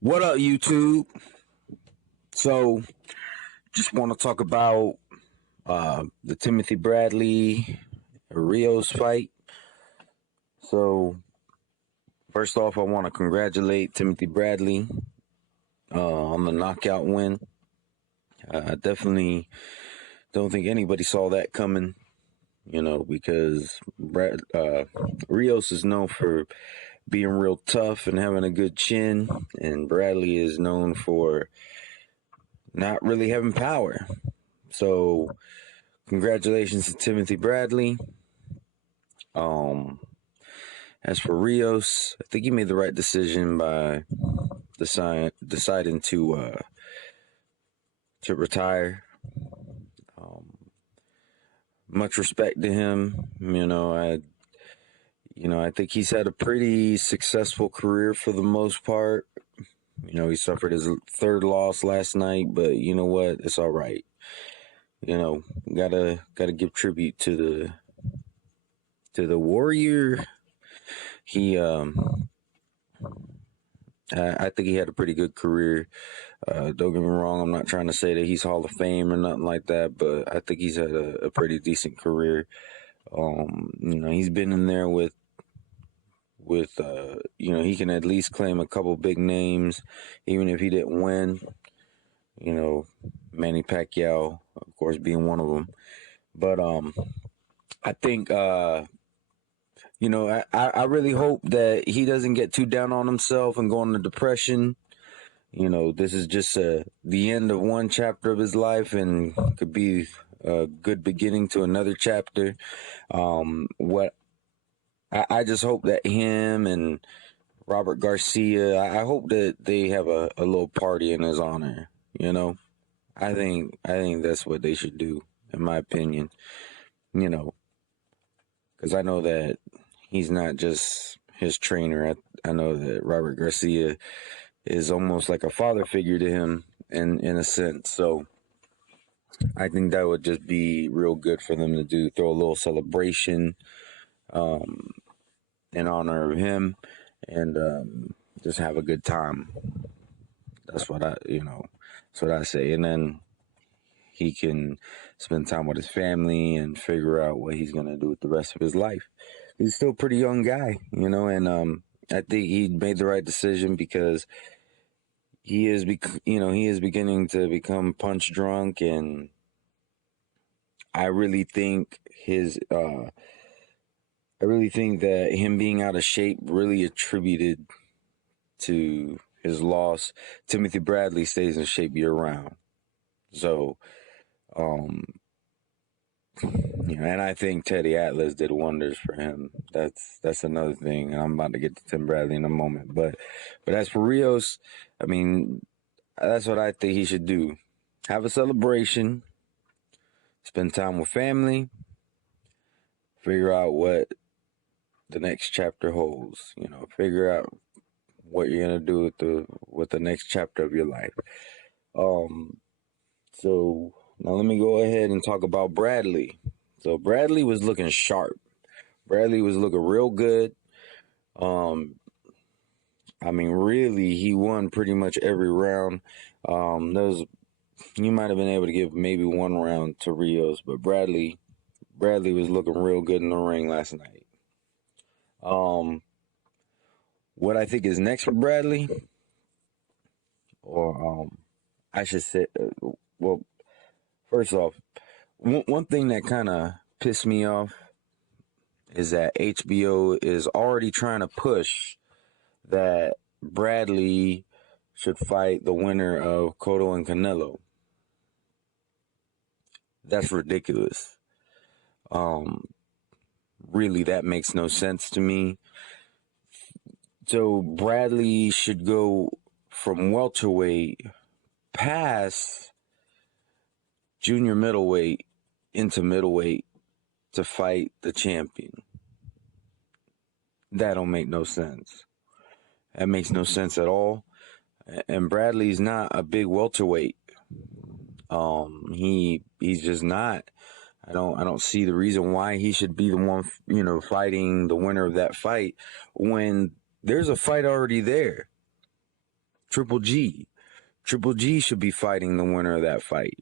What up, YouTube? So, just want to talk about the Timothy Bradley Rios fight. So, first off, I want to congratulate Timothy Bradley on the knockout win. I definitely don't think anybody saw that coming, because Rios is known for being real tough and having a good chin, and Bradley is known for not really having power. So, congratulations to Timothy Bradley. As for Rios, I think he made the right decision by deciding to retire. Much respect to him. I think he's had a pretty successful career for the most part. He suffered his third loss last night, but you know what? It's all right. Gotta give tribute to the warrior. He I think he had a pretty good career. Don't get me wrong, I'm not trying to say that he's Hall of Fame or nothing like that, but I think he's had a pretty decent career. He's been in there with he can at least claim a couple big names, even if he didn't win. Manny Pacquiao, of course, being one of them. But I think I really hope that he doesn't get too down on himself and go into depression. This is just the end of one chapter of his life and could be a good beginning to another chapter. What I just hope that him and Robert Garcia, I hope that they have a little party in his honor. I think that's what they should do, in my opinion. Because I know that he's not just his trainer. I know that Robert Garcia is almost like a father figure to him in a sense. So I think that would just be real good for them to do. Throw a little celebration in honor of him and just have a good time. That's what that's what I say. And then he can spend time with his family and figure out what he's going to do with the rest of his life. He's still a pretty young guy, and I think he made the right decision because he is beginning to become punch drunk, and I really think that him being out of shape really attributed to his loss. Timothy Bradley stays in shape year round. So, and I think Teddy Atlas did wonders for him. That's another thing. And I'm about to get to Tim Bradley in a moment. But as for Rios, I mean, that's what I think he should do. Have a celebration, spend time with family, figure out what the next chapter holds. Figure out what you're gonna do with the next chapter of your life. So now let me go ahead and talk about Bradley. So Bradley was looking sharp. Bradley was looking real good. Really, he won pretty much every round. You might have been able to give maybe one round to Rios, but Bradley was looking real good in the ring last night. What I think is next for Bradley, or I should say, well, first off, one thing that kind of pissed me off is that HBO is already trying to push that Bradley should fight the winner of Cotto and Canelo. That's ridiculous. Really, that makes no sense to me. So Bradley should go from welterweight past junior middleweight into middleweight to fight the champion. That don't make no sense. That makes no sense at all. And Bradley's not a big welterweight. He's just not. I don't see the reason why he should be the one, fighting the winner of that fight when there's a fight already there. Triple G. Triple G should be fighting the winner of that fight.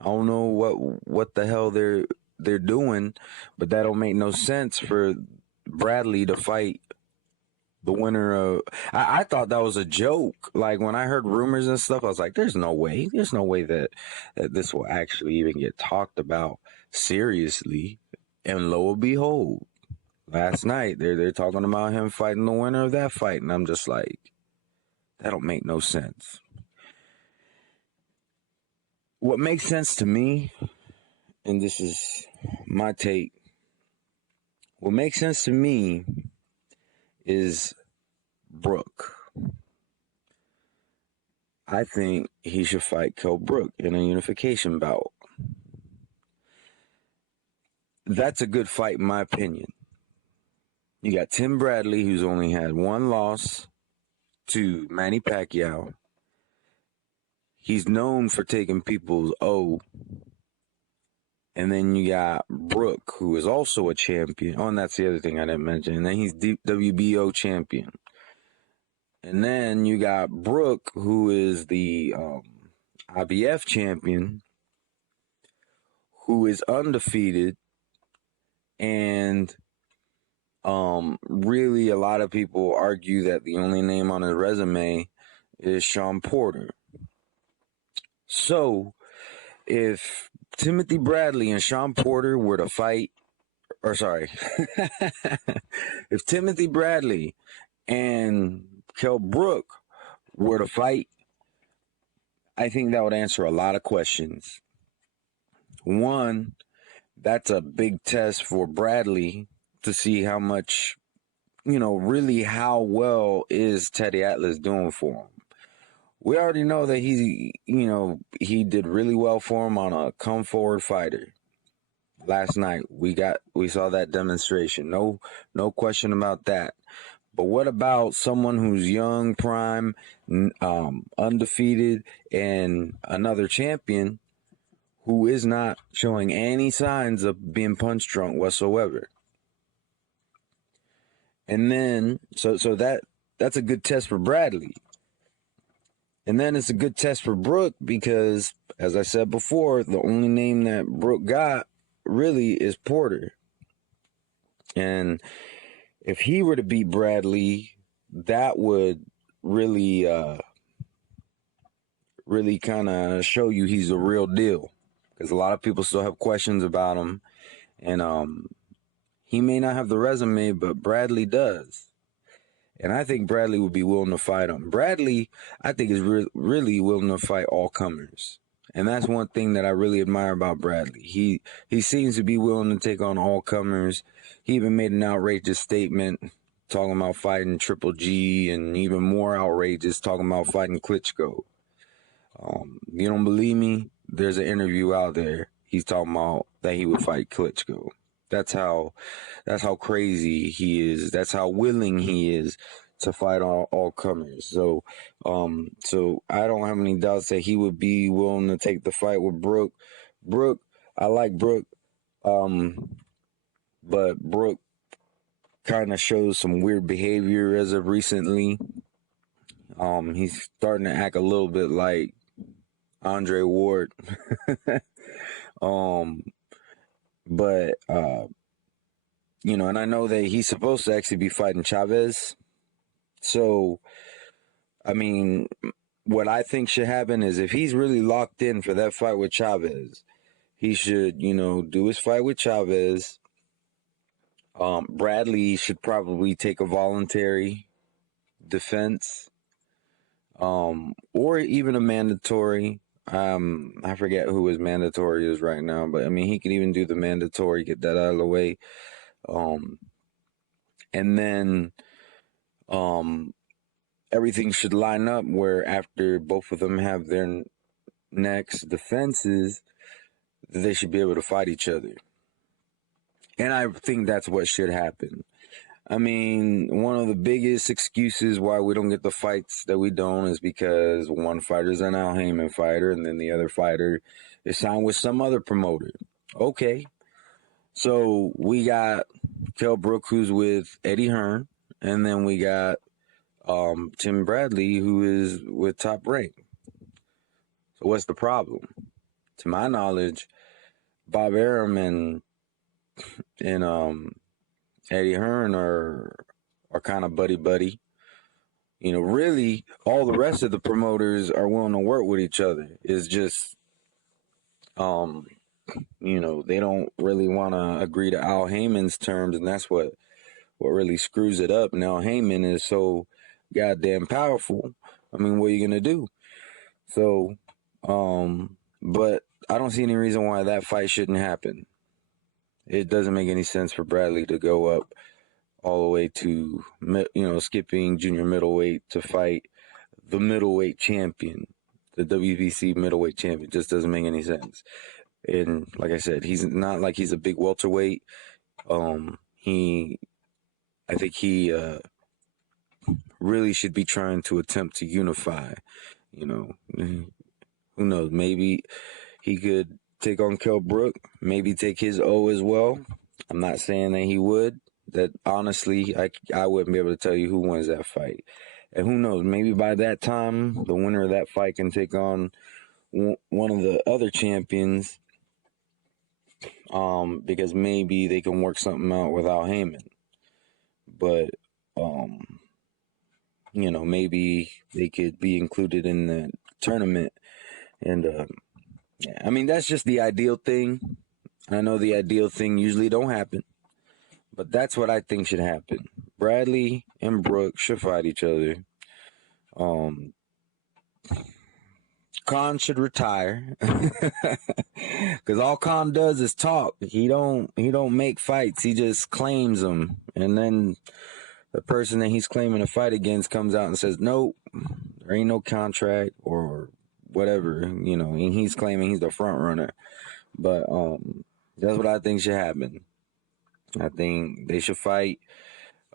I don't know what the hell they're doing, but that don't make no sense for Bradley to fight the winner of. I thought that was a joke. Like when I heard rumors and stuff, I was like, "There's no way. There's no way that this will actually even get talked about seriously." And lo and behold, last night they're talking about him fighting the winner of that fight, and I'm just like, that don't make no sense. What makes sense to me, and this is my take, what makes sense to me is Brook. I think he should fight Kell Brook in a unification bout. That's a good fight, in my opinion. You got Tim Bradley, who's only had one loss to Manny Pacquiao. He's known for taking people's O. And then you got Brook, who is also a champion. Oh, and that's the other thing I didn't mention. And then he's WBO champion. And then you got Brook, who is the IBF champion, who is undefeated. And really, a lot of people argue that the only name on his resume is Sean Porter. So, if Timothy Bradley and Sean Porter were to fight, or sorry, if Timothy Bradley and Kell Brook were to fight, I think that would answer a lot of questions. One, that's a big test for Bradley to see how much, really how well is Teddy Atlas doing for him. We already know that he did really well for him on a come forward fighter. Last night we saw that demonstration. No question about that. But what about someone who's young, prime, undefeated, and another champion who is not showing any signs of being punch drunk whatsoever? And then so that's a good test for Bradley. And then it's a good test for Brook because, as I said before, the only name that Brook got really is Porter. And if he were to beat Bradley, that would really kind of show you he's the real deal. Because a lot of people still have questions about him. And he may not have the resume, but Bradley does. And I think Bradley would be willing to fight him. Bradley, I think, is really willing to fight all comers. And that's one thing that I really admire about Bradley. He seems to be willing to take on all comers. He even made an outrageous statement talking about fighting Triple G, and even more outrageous talking about fighting Klitschko. You don't believe me? There's an interview out there. He's talking about that he would fight Klitschko. That's how crazy he is. That's how willing he is to fight all comers. So I don't have any doubts that he would be willing to take the fight with Brook. I like Brook, but Brook kind of shows some weird behavior as of recently. He's starting to act a little bit like Andre Ward. But and I know that he's supposed to actually be fighting Chavez. So, I mean, what I think should happen is if he's really locked in for that fight with Chavez, he should, do his fight with Chavez. Bradley should probably take a voluntary defense, or even a mandatory. I forget who his mandatory is right now, but I mean, he could even do the mandatory, get that out of the way. And then, everything should line up where after both of them have their next defenses, they should be able to fight each other. And I think that's what should happen. I mean, one of the biggest excuses why we don't get the fights that we don't is because one fighter's an Al Heyman fighter and then the other fighter is signed with some other promoter. Okay. So we got Kell Brook, who's with Eddie Hearn, and then we got Tim Bradley, who is with Top Rank. So what's the problem? To my knowledge, Bob Arum and Eddie Hearn are kind of buddy buddy. You know, really, all the rest of the promoters are willing to work with each other. It's just, you know, they don't really want to agree to Al Heyman's terms, and that's what really screws it up. Now Heyman is so goddamn powerful. I mean, what are you gonna do? So, but I don't see any reason why that fight shouldn't happen. It doesn't make any sense for Bradley to go up all the way to, skipping junior middleweight to fight the middleweight champion, the WBC middleweight champion. It just doesn't make any sense. And like I said, he's not like he's a big welterweight. I think he really should be trying to attempt to unify. You know, who knows? Maybe he could take on Kell Brook, maybe take his O as well. I'm not saying that he would. That honestly, I wouldn't be able to tell you who wins that fight. And who knows? Maybe by that time, the winner of that fight can take on one of the other champions. Because maybe they can work something out without Heyman. But maybe they could be included in the tournament. And yeah, I mean, that's just the ideal thing. I know the ideal thing usually don't happen, but that's what I think should happen. Bradley and Brooke should fight each other. Khan should retire because all Khan does is talk. He don't make fights. He just claims them, and then the person that he's claiming to fight against comes out and says, "Nope, there ain't no contract," or whatever. You know, and he's claiming he's the front runner. But that's what I think should happen. I think they should fight.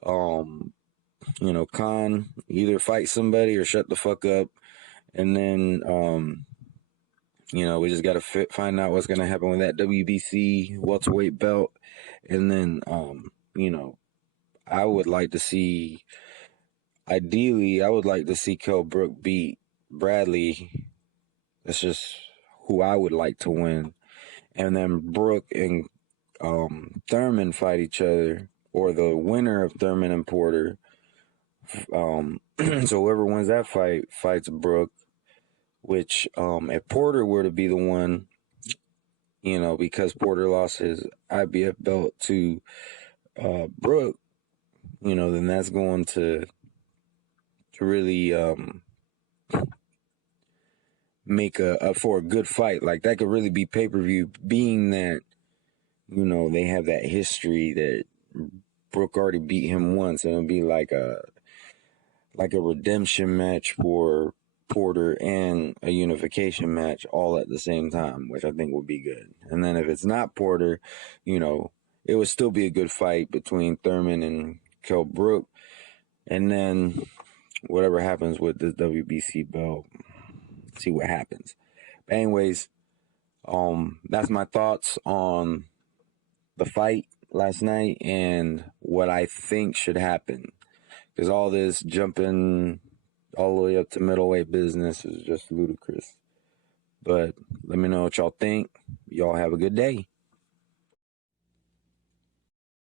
Khan either fight somebody or shut the fuck up. And then, we just got to find out what's going to happen with that WBC welterweight belt. And then, I would like to see, ideally, I would like to see Kell Brook beat Bradley. That's just who I would like to win. And then Brook and Thurman fight each other, or the winner of Thurman and Porter. So whoever wins that fight fights Brook. Which, if Porter were to be the one, because Porter lost his IBF belt to Brook, then that's going to really make for a good fight. Like, that could really be pay-per-view, being that, they have that history that Brook already beat him once, and it'll be like a redemption match for Porter and a unification match all at the same time, which I think would be good. And then if it's not Porter, it would still be a good fight between Thurman and Kell Brook. And then whatever happens with this WBC belt, see what happens. But anyways, that's my thoughts on the fight last night and what I think should happen. Because all this jumping all the way up to middleweight business is just ludicrous. But let me know what y'all think. Y'all have a good day.